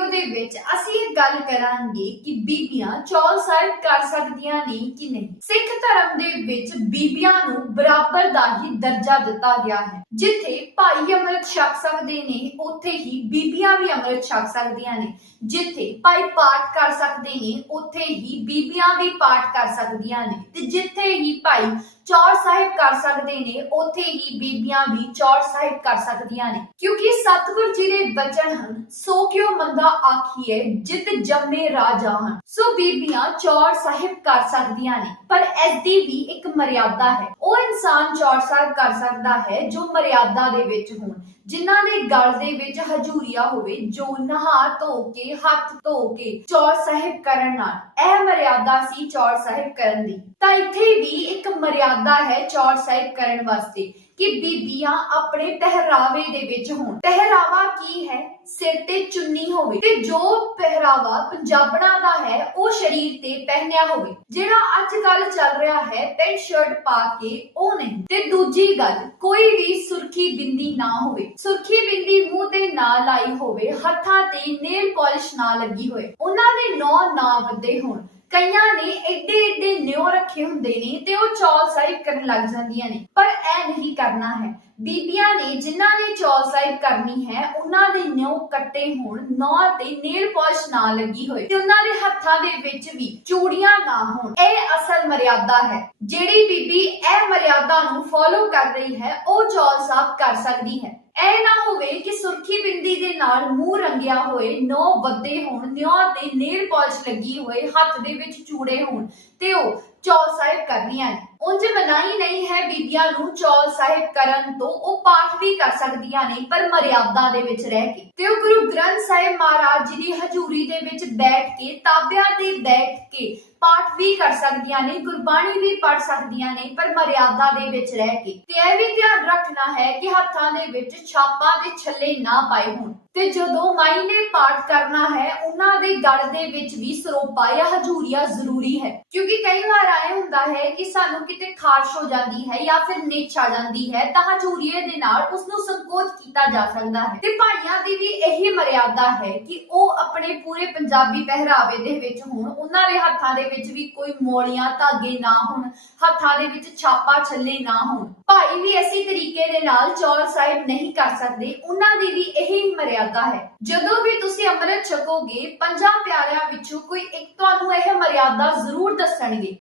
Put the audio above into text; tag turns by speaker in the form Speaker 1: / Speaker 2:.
Speaker 1: Video ਦੇ ਵਿੱਚ ਅਸੀਂ ਇਹ ਗੱਲ ਕਰਾਂਗੇ ਕਿ ਬੀਬੀਆਂ ਚੌਲ ਸਾਹਿਬ ਕਰ ਸਕਦੀਆਂ ਨੇ ਕਿ ਨਹੀਂ। ਸਿੱਖ ਧਰਮ ਦੇ ਵਿੱਚ ਬੀਬੀਆਂ ਨੂੰ ਬਰਾਬਰ ਦਾ ਹੀ ਦਰਜਾ ਦਿੱਤਾ ਗਿਆ ਹੈ। ਜਿੱਥੇ ਭਾਈ ਅੰਮ੍ਰਿਤ ਛਕ ਸਕਦੇ ਨੇ, ਉੱਥੇ ਹੀ ਬੀਬੀਆਂ ਵੀ ਅੰਮ੍ਰਿਤ ਛਕ ਸਕਦੀਆਂ ਨੇ। ਜਿੱਥੇ ਭਾਈ ਪਾਠ ਕਰ ਸਕਦੇ ਨੇ, ਉੱਥੇ ਹੀ ਬੀਬੀਆਂ ਵੀ ਪਾਠ ਕਰ ਸਕਦੀਆਂ ਨੇ। ਤੇ ਜਿੱਥੇ ਹੀ ਭਾਈ ਚੌਰ ਸਾਹਿਬ ਕਰ ਸਕਦੇ ਨੇ, ਉੱਥੇ ਹੀ ਬੀਬੀਆਂ ਵੀ ਚੌਰ ਸਾਹਿਬ ਕਰ ਸਕਦੀਆਂ ਨੇ। ਕਿਉਂਕਿ ਸਤਿਗੁਰ ਜੀ ਦੇ ਬਚਨ ਹਨ, ਸੋ ਕਿਉ ਮੰਦਾ ਆਖੀਏ ਜਿਤ ਜੰਮੇ ਰਾਜਾ ਹਨ। ਸੋ ਬੀਬੀਆਂ ਚੌਰ ਸਾਹਿਬ ਕਰ ਸਕਦੀਆਂ ਨੇ, ਪਰ ਇਸ ਦੀ ਵੀ ਇੱਕ ਮਰਿਆਦਾ ਹੈ। ਉਹ ਇਨਸਾਨ ਚੌਰ ਸਾਹਿਬ ਕਰ ਸਕਦਾ ਹੈ ਜੋ ਮਰਿਆਦਾ ਦੇ ਵਿੱਚ ਹੋਣ, ਜਿਨ੍ਹਾਂ ਦੇ ਗਲ ਦੇ ਵਿੱਚ ਹਜੂਰੀਆ ਹੋਵੇ, ਜੋ ਨਹਾ ਧੋ ਕੇ, ਹੱਥ ਧੋ ਕੇ ਚੌਰ ਸਾਹਿਬ ਕਰਨ ਨਾਲ। ਇਹ ਮਰਿਆਦਾ ਸੀ ਚੌਰ ਸਾਹਿਬ ਕਰਨ ਦੀ। ਤਾਂ ਇੱਥੇ ਵੀ ਇੱਕ ਮਰਿਆਦਾ ਹੈ ਚੌਰ ਸਾਹਿਬ ਕਰਨ ਵਾਸਤੇ। ਕਿ ਬੀਬੀਆਂ ਆਪਣੇ ਪਹਿਰਾਵੇ ਦੇ ਵਿੱਚ ਹੋਣ। ਪਹਿਰਾਵਾ ਕੀ ਹੈ? ਸਿਰ ਤੇ ਚੁੰਨੀ ਹੋਵੇ ਤੇ ਜੋ ਪਹਿਰਾਵਾ ਪੰਜਾਬਣਾ ਦਾ ਹੈ, ਉਹ ਸਰੀਰ ਤੇ ਪਹਿਨਿਆ ਹੋਵੇ। ਜਿਹੜਾ ਅੱਜ ਕੱਲ ਚੱਲ ਰਿਹਾ ਹੈ, ਪੈਂਟ, ਸ਼ਰਟ ਪਾ ਕੇ, ਉਹ ਨਹੀਂ। ਤੇ ਦੂਜੀ ਗੱਲ, ਕੋਈ ਵੀ ਸੁਰਖੀ ਬਿੰਦੀ ਨਾ ਹੋਵੇ। ਸੁਰਖੀ ਬਿੰਦੀ ਮੂੰਹ ਤੇ ਨਾ ਲਾਈ ਹੋਵੇ, ਹੱਥਾਂ ਤੇ ਨੇਲ ਪਾਲਿਸ਼ ਨਾ ਲੱਗੀ ਹੋਵੇ। ਉਹਨਾਂ ਦੇ ਨੌ ਨਾ ਵੱਧੇ ਹੋਣ। ਕਈਆਂ ਨੇ ਏਡੇ ਰੱਖੇ ਹੁੰਦੇ ਨੇ ਤੇ ਉਹ ਚੌਲ ਸਾਹਿਬ ਕਰਨ ਲੱਗ ਜਾਂਦੀਆਂ ਨੇ। ਪਰ ਇਹ ਨਹੀਂ ਕਰਨਾ ਹੈ। ਬੀਬੀਆਂ ਨੇ ਜਿਨ੍ਹਾਂ ਨੇ ਚੌਲ ਸਾਹਿਬ ਕਰਨੀ ਹੈ, ਉਹਨਾਂ ਦੇ ਨਿਉ ਕੱਟੇ ਹੋਣ, ਨੌ ਤੇ ਨੇਲ ਪਾਲਿਸ਼ ਨਾ ਲੱਗੀ ਹੋਏ ਤੇ ਉਹਨਾਂ ਦੇ ਹੱਥਾਂ ਦੇ ਵਿੱਚ ਵੀ ਚੂੜੀਆਂ ਨਾ ਹੋਣ। ਇਹ ਅਸਲ ਮਰਿਆਦਾ ਹੈ। ਜਿਹੜੀ ਬੀਬੀ ਇਹ ਮਰਿਆਦਾ ਨੂੰ ਫੋਲੋ ਕਰ ਰਹੀ ਹੈ, ਉਹ ਚੌਲ ਸਾਹਿਬ ਕਰ ਸਕਦੀ ਹੈ। ਇਹ ਨਾ ਹੋਵੇ ਕਿ ਸੁਰਖੀ ਬਿੰਦੀ ਦੇ ਨਾਲ ਮੂੰਹ ਰੰਗਿਆ ਹੋਏ ਨੌ ਵੱਧੇ ਹੋਣ ਨਿਉ ਤੇ ਨੇਲ ਪਾਲਿਸ਼ ਲੱਗੀ ਹੋਏ, ਹੱਥ ਦੇ ਵਿੱਚ ਚੂੜੇ ਹੋਣ, ਤੇ ਉਹ ਚੌਲ ਸਾਹਿਬ ਕਰਨੀਆਂ ਨੇ। ਉਂਝ ਮਨਾਹੀ ਨਹੀਂ ਹੈ ਬੀਬੀਆਂ ਨੂੰ ਚੌਲ ਸਾਹਿਬ ਕਰਨ ਤੋਂ, ਉਹ ਪਾਠ ਵੀ ਕਰ ਸਕਦੀਆਂ ਨੇ, ਪਰ ਮਰਿਆਦਾ ਦੇ ਵਿੱਚ ਰਹਿ ਕੇ। ਤੇ ਉਹ ਗੁਰੂ ਗ੍ਰੰਥ ਸਾਹਿਬ ਮਹਾਰਾਜ ਜੀ ਦੀ ਹਜ਼ੂਰੀ ਦੇ ਵਿੱਚ ਬੈਠ ਕੇ, ਤਾਬਿਆਂ ਤੇ ਬੈਠ ਕੇ ਪਾਠ ਵੀ ਕਰ ਸਕਦੀਆਂ ਨੇ, ਗੁਰਬਾਣੀ ਵੀ ਪੜ ਸਕਦੀਆਂ ਨੇ, ਪਰ ਮਰਿਆਦਾ ਦੇ ਵਿੱਚ ਰਹਿ ਕੇ। ਤੇ ਇਹ ਵੀ ਧਿਆਨ ਰੱਖਣਾ ਹੈ ਕਿ ਹੱਥਾਂ ਦੇ ਵਿੱਚ ਛਾਪਾਂ ਦੇ ਛੱਲੇ ਨਾ ਪਾਏ ਹੋਣ। ਤੇ ਜਦੋਂ ਮਾਈ ਨੇ ਪਾਠ ਕਰਨਾ ਹੈ, ਉਹਨਾਂ ਦੇ ਗਲ ਦੇ ਵਿੱਚ ਵੀ ਸਰੋਪਾ ਜਾਂ ਹਜੂਰੀਆ ਜ਼ਰੂਰੀ ਹੈ। ਕਿਉਂਕਿ ਕਈ ਵਾਰ ਆਏ ਹੁੰਦਾ ਹੈ ਕਿ ਸਾਨੂੰ ਕਿਤੇ ਖਾਰਸ਼ ਹੋ ਜਾਂਦੀ ਹੈ ਜਾਂ ਫਿਰ ਨਿੱਛ ਆ ਜਾਂਦੀ ਹੈ, ਤਾਂ ਹਜੂਰੀਏ ਦੇ ਨਾਲ ਉਸ ਨੂੰ ਸੰਕੋਚ ਕੀਤਾ ਜਾ ਸਕਦਾ ਹੈ। ਤੇ ਭਾਈਆਂ ਦੀ ਵੀ ਇਹੀ ਮਰਿਆਦਾ ਹੈ ਕਿ ਉਹ ਆਪਣੇ ਪੂਰੇ ਪੰਜਾਬੀ ਪਹਿਰਾਵੇ ਦੇ ਵਿੱਚ ਹੋਣ, ਉਹਨਾਂ ਦੇ ਹੱਥਾਂ ਦੇ ਵਿੱਚ ਵੀ ਕੋਈ ਮੋਲੀਆਂ ਧਾਗੇ ਨਾ ਹੋਣ, ਹੱਥਾਂ ਦੇ ਵਿੱਚ ਛਾਪਾ ਛੱਲੇ ਨਾ ਹੋਣ। ਭਾਈ ਵੀ ਇਸੇ ਤਰੀਕੇ ਦੇ ਨਾਲ ਚੌਲ ਸਾਹਿਬ ਨਹੀਂ ਕਰ ਸਕਦੇ, ਉਹਨਾਂ ਦੀ ਵੀ ਇਹੀ ਮਰਿਆਦਾ ਹੈ। ਜਦੋਂ ਵੀ ਤੁਸੀਂ ਅੰਮ੍ਰਿਤ ਛਕੋਗੇ, ਪੰਜਾਂ ਪਿਆਰਿਆਂ ਵਿੱਚੋਂ ਕੋਈ ਇੱਕ ਤੁਹਾਨੂੰ ਇਹ ਮਰਿਆਦਾ ਜ਼ਰੂਰ ਦੱਸਣਗੇ।